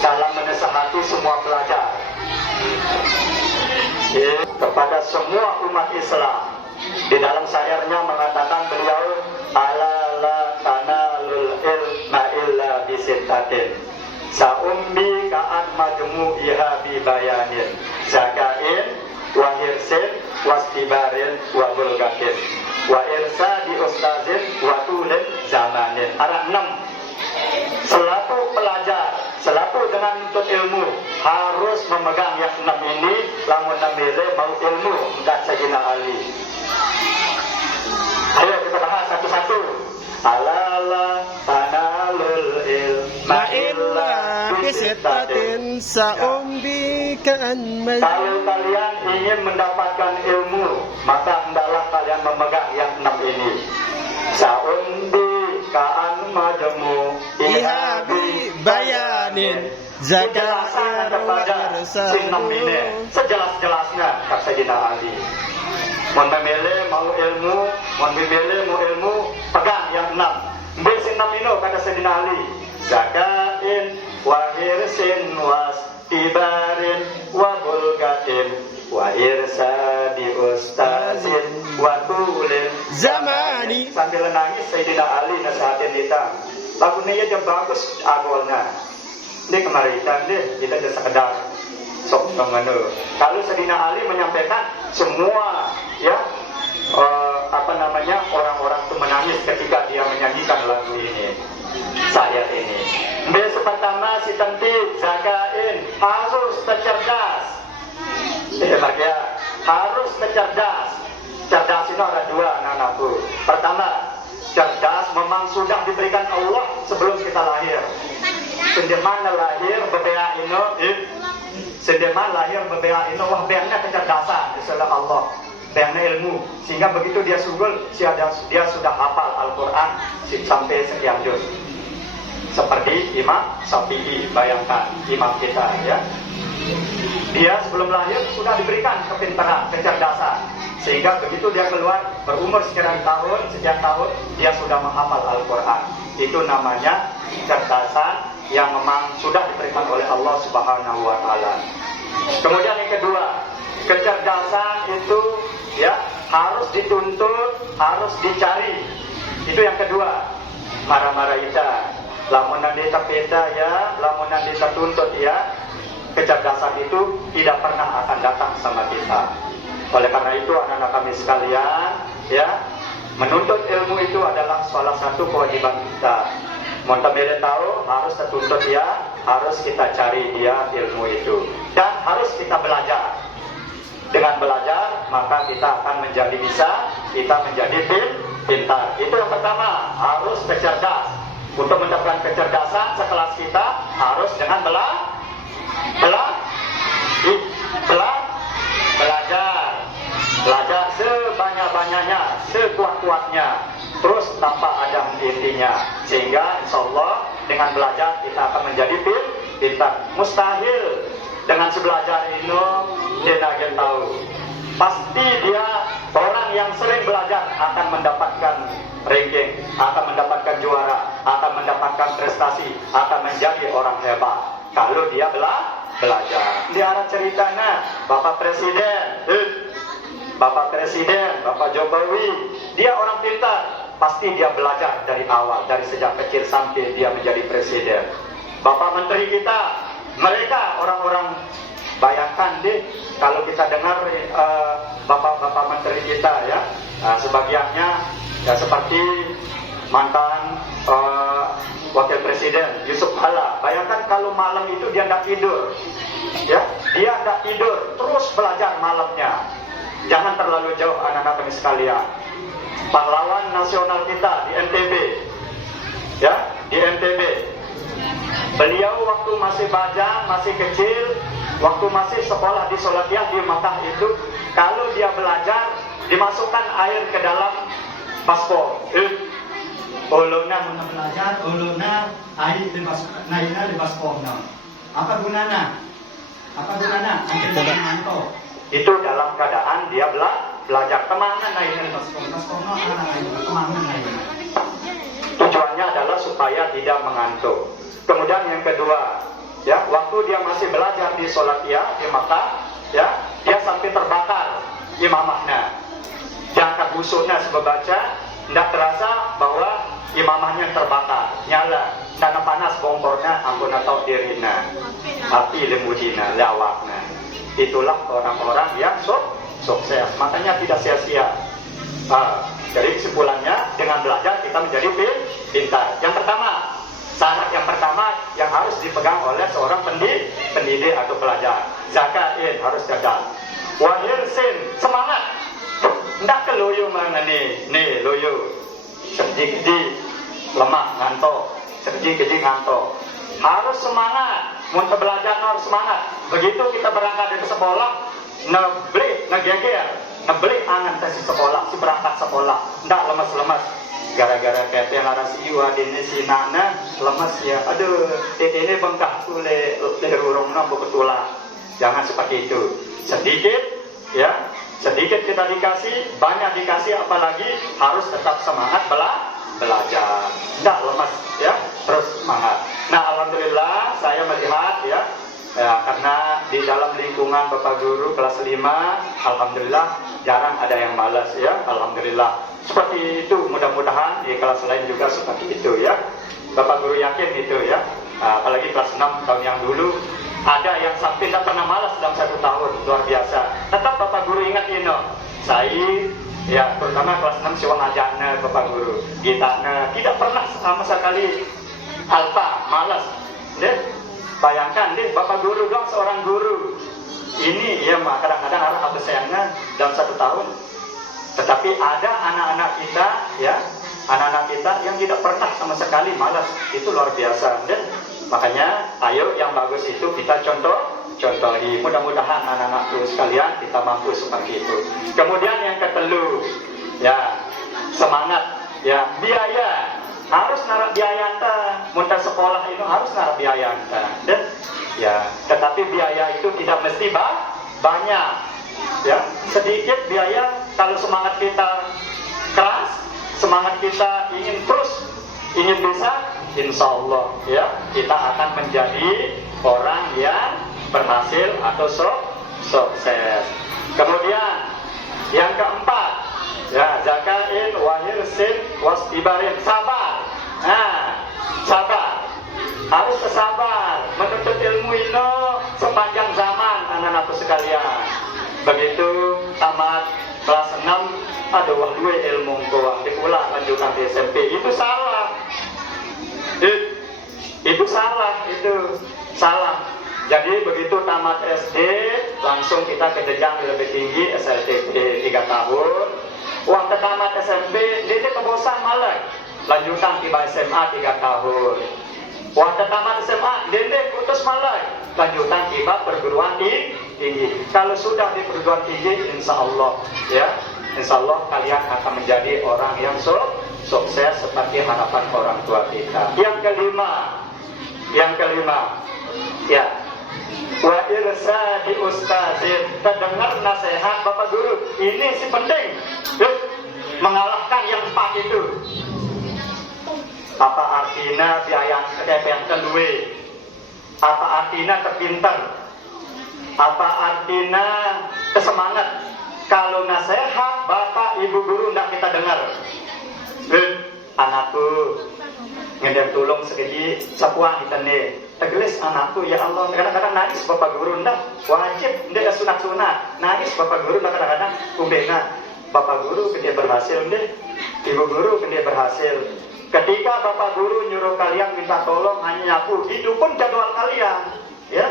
dalam menasihati semua pelajar kepada semua umat Islam. Di dalam syairnya mengatakan beliau, ala la tanalul ilma illa bisittatin saumbi ka'at majmu'iha bi bayanin zakain wa hirsin wastibarin wa bulgatin wa irsa di ustazin wa tulin zamanin. Ada 6. Selaku pelajar, selaku dengan menuntut ilmu, harus memegang yang 6 ini. Lamun namile mau ilmu dan Sayyidina Ali. Ayo kita bahas satu-satu. Alala tanalul ilma illa bisittatin saumbi ka'an majmu'iha. Kalau kalian ingin mendapatkan ilmu, maka hendaklah kalian memegang yang 6 ini. Saumbi ka'an majmu'iha bi bayanin zakain kepada si 6 ini sejelas-jelasnya, kata Sayyidina Ali. Mau memilih mau ilmu, mau memilih mau ilmu, pegang yang 6. Besi 6 ini kata Sayyidina Ali. Zakain wa hirsin was ibarin wa bulgatin wa irsadi ustazin wa tulin zamani. Sambil nangis Sayyidina Ali nasihatin kita. Lagunya aja bagus agolnya. Ini kemarin kita just sekedar sok menganu. Kalau Sayyidina Ali menyampaikan semua orang-orang itu menangis ketika dia menyanyikan lagu ini, syariat ini. Besok pertama si tenti zakain harus tercerdas. Harus tercerdas. Cerdas itu ada 2 anak-anakku. Pertama, cerdas memang sudah diberikan Allah sebelum kita lahir. Sendemana lahir bebea ino, sendemana lahir bebea ino, wah beannya kecerdasan, istilah Allah. Beannya ilmu, sehingga begitu dia sugul, dia sudah hafal Al-Quran sampai sekian juz. Seperti Imam Syafi'i, bayangkan imam kita ya. Dia sebelum lahir sudah diberikan kepintaran, kecerdasan, sehingga begitu dia keluar berumur sekian tahun, dia sudah menghafal Al-Quran. Itu namanya kecerdasan yang memang sudah diberikan oleh Allah Subhanahu wa Ta'ala. Kemudian yang kedua, kecerdasan itu harus dituntut, harus dicari. Itu yang kedua. Marah-marah kita, lamunan ditapeta lamunan dituntut kecerdasan itu tidak pernah akan datang sama kita. Oleh karena itu anak-anak kami sekalian, menuntut ilmu itu adalah salah satu kewajiban kita. Montabele tahu harus tertuntut harus kita cari ilmu itu, dan harus kita belajar. Dengan belajar maka kita akan menjadi bisa, kita menjadi pintar. Itu yang pertama, harus cerdas. Untuk mendapatkan kecerdasan sekelas kita harus dengan belajar sebanyak-banyaknya, sekuat-kuatnya, terus tanpa ada intinya, sehingga insya Allah dengan belajar kita akan menjadi pintar. Mustahil dengan sebelajar ini dia akan tahu. Pasti dia orang yang sering belajar akan mendapatkan ranking, akan mendapatkan juara, akan mendapatkan prestasi, akan menjadi orang hebat kalau dia belajar. Di arah ceritanya Bapak Presiden, Bapak Jokowi, dia orang pintar, pasti dia belajar dari awal, dari sejak kecil sampai dia menjadi presiden. Bapak Menteri kita, mereka orang-orang, bayangkan deh kalau kita dengar Bapak Menteri kita sebagiannya seperti mantan Wakil Presiden Yusuf Kala. Bayangkan kalau malam itu dia tidak tidur, dia tidak tidur, terus belajar malamnya. Jangan terlalu jauh anak-anak kami sekalian. Pahlawan nasional kita di NTB, di NTB. Beliau waktu masih bajang, masih kecil, waktu masih sekolah di Solatiah di Makkah itu, kalau dia belajar dimasukkan air ke dalam baskom. Ulunna belajar, ulunna air di baskom. Apa gunanya? Ambil manto. Itu dalam keadaan dia belajar. Temangan naiknya di baskom. Temangan naiknya. Tujuannya adalah supaya tidak mengantuk. Kemudian yang kedua, ya, waktu dia masih belajar di Solakia di Makkah, ya, dia sampai terbakar imamahnya. Diangkat busuknya sebab baca, tidak terasa bahwa imamahnya terbakar, nyala, dan panas bongkornya, ampun atau dirina, api lembudina, lawaknya. Itulah orang-orang yang sukses. Makanya tidak sia-sia. Jadi kesimpulannya, dengan belajar kita menjadi pintar. Yang pertama, syarat yang pertama yang harus dipegang oleh seorang pendidik atau pelajar, zakain harus cerdas. Wahirsin, semangat. Ndak keloyo mana nih loyo. Sedikit lemah ngantuk, sedikit ngantuk. Harus semangat. Untuk belajar harus semangat. Begitu kita berangkat dari sekolah, ngebeli angan tesi sekolah, si berangkat sekolah, ndak lemas-lemas. Gara-gara kete laras iwa dini sinana lemas ya. Aduh, ini bengkak le urungna betulah. Jangan seperti itu. Sedikit ya, sedikit kita dikasih, banyak dikasih, apalagi harus tetap semangat belajar. Ndak lemas ya, terus semangat. Nah, alhamdulillah saya melihat ya, karena di dalam lingkungan Bapak Guru kelas 5, alhamdulillah jarang ada yang malas ya, alhamdulillah. Seperti itu, mudah-mudahan di kelas lain juga seperti itu ya. Bapak Guru yakin itu ya, apalagi kelas 6 tahun yang dulu ada yang sampai tidak pernah malas dalam 1 tahun, luar biasa. Tetap Bapak Guru ingat ini, saya ya terutama kelas 6 siwang ajaknya Bapak Guru, gitanya tidak pernah sama sekali alpa malas. Deh, bayangkan deh, Bapak Guru dong seorang guru. Ini ya kadang-kadang harus absennya dalam 1 tahun. Tetapi ada anak-anak kita ya, anak-anak kita yang tidak pernah sama sekali malas. Itu luar biasa. Dan makanya ayo yang bagus itu kita contohi. Mudah-mudahan anak-anakku sekalian kita mampu seperti itu. Kemudian yang ketelu ya, semangat ya, biaya. Harus narak biaya anta, muntah sekolah itu harus narak biaya anta. Dan ya, tetapi biaya itu tidak mesti banyak. Ya, sedikit biaya. Kalau semangat kita keras, semangat kita ingin terus, ingin bisa, insya Allah ya kita akan menjadi orang yang berhasil atau sukses. Kemudian yang keempat, ya, zakain wahirsin wasdibarin, sabar. Nah, sabar, harus bersabar menuntut ilmu ini sepanjang zaman anak-anakku sekalian. Begitu tamat kelas 6, ada dua ilmu koang dikulah lanjutan di SMP, itu salah. Itu salah, itu salah. Jadi begitu tamat SD langsung kita ke jenjang lebih tinggi, SLTP 3 tahun. Uang tamat SMP dia kebosan malah lanjutan tiba SMA 3 tahun. Uang tamat SMA dia putus malah lanjutan tiba perguruan tinggi. Kalau sudah di perguruan tinggi, insya Allah ya, insya Allah kalian akan menjadi orang yang sukses seperti harapan orang tua kita. Yang kelima ya, wa irsadi ustazin, terdengar nasihat Bapak Guru. Ini si penting mengalahkan yang 4 itu. Apa artinya biaya yang kedua? Apa artinya terpintar? Apa artinya kesemangat? Kalau nasihat Bapak Ibu Guru tidak kita dengar, anakku ngedem tulung segini sapuan kita nih, tegelis anakku ya Allah. Kadang-kadang nangis Bapak Guru, ndak wajib ndak sunat-sunat, nangis Bapak Guru kadang-kadang kumbena. Bapak Guru dia berhasil deh, Ibu Guru dia berhasil. Ketika Bapak Guru nyuruh kalian minta tolong hanya nyapu, itu pun jadwal kalian, ya,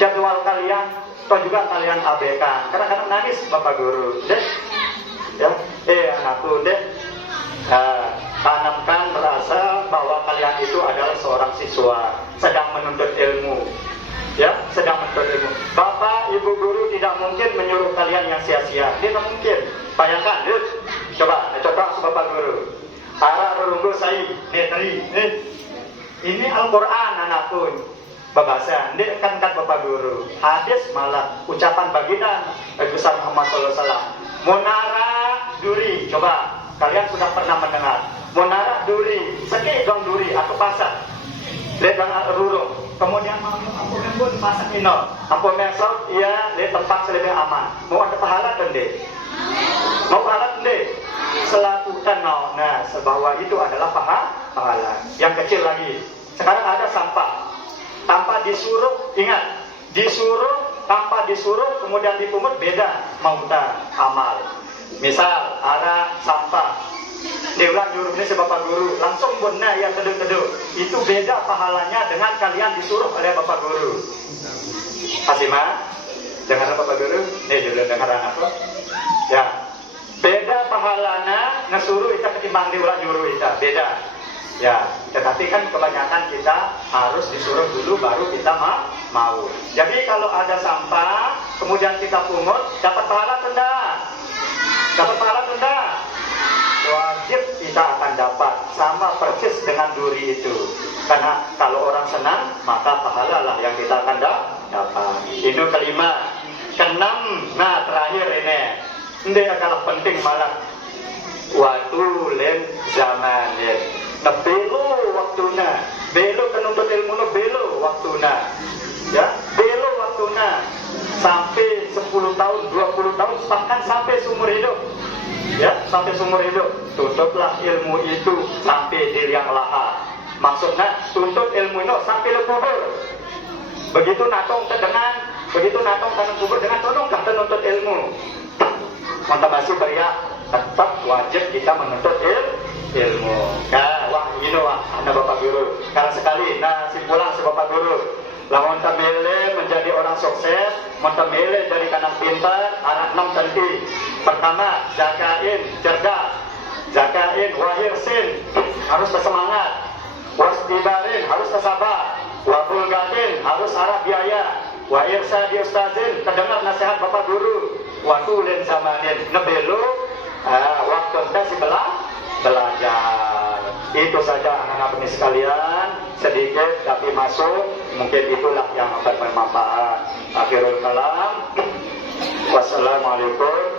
jadwal kalian, atau juga kalian abaikan. Kadang-kadang nangis Bapak Guru, deh, ya, anakku deh, tanamkan rasa bahwa kalian itu adalah seorang siswa sedang menuntut ilmu, ya, sedang menuntut ilmu. Bapak Ibu Guru tidak mungkin menyuruh kalian yang sia-sia, tidak mungkin. Bayangkan, coba Bapak Guru. Para runggu saya, ini Al-Quran anakku, bahasa, ini kan Bapak Guru. Hadis malah ucapan baginda besar Muhammad SAW. Munara duri, coba kalian sudah pernah mendengar. Munara duri, sedih dong duri atau pasar. Lihat rurung. kemudian ampun pun masak ino, ampun mesok ia di tempat lebih aman. Mau ada pahala tende? Mau pahala tende? Selaku tenau. Nah, sebahwa itu adalah pahala. Yang kecil lagi. Sekarang ada sampah. Tanpa disuruh, ingat, disuruh tanpa disuruh kemudian dipungut beda mauta amal. Misal ada sampah, diulang nyuruh ini si bapak guru langsung benar yang teduh-teduh, itu beda pahalanya dengan kalian disuruh oleh bapak guru. Asima, dengar bapak guru? Nih dulu dengar apa? Ya, beda pahalanya ngesuruh kita ketimbang diulang nyuruh kita, beda. Ya, tetapi kan kebanyakan kita harus disuruh dulu baru kita mau. Jadi kalau ada sampah, kemudian kita pungut, dapat pahala tidak? Dapat pahala tidak? Wajib kita akan dapat, sama persis dengan duri itu. Karena kalau orang senang, maka pahala lah yang kita akan dapat. Itu kelima. Keenam, nah terakhir ini. Ini adalah penting malah. Waktu len zaman ya. Nah, belo waktunya, belo penuntut ilmu no belo waktunya, ya belo waktunya sampai 10 tahun, 20 tahun, bahkan sampai seumur hidup, ya sampai seumur hidup. Tuntutlah ilmu itu sampai di liang lahat. Maksudnya tuntut ilmu itu sampai le kubur. Begitu natong dengan, begitu natong tanam kubur dengan tolongkah menuntut ilmu. Mantap masih teriak, tetap wajib kita menuntut ilmu. Nah, wah ini wah, anda bapak guru. Karena sekali, nah simpulan si bapak guru. Lamun tamile menjadi orang sukses, mentamile jadi kanak pintar, anak 6 tentu. Pertama, jagain cerdas, jagain wahirsin, harus bersemangat. Wasdibarin, harus sabar. Wabulgatin, harus arah biaya. Wahirsa di ustazin, terdengar nasihat bapak guru. Waktu len zamanin nebelu, waktu anda si belajar. Itu saja anak-anak ini sekalian, sedikit tapi masuk, mungkin itulah yang akan bermanfaat. Akhirul kalam, wassalamualaikum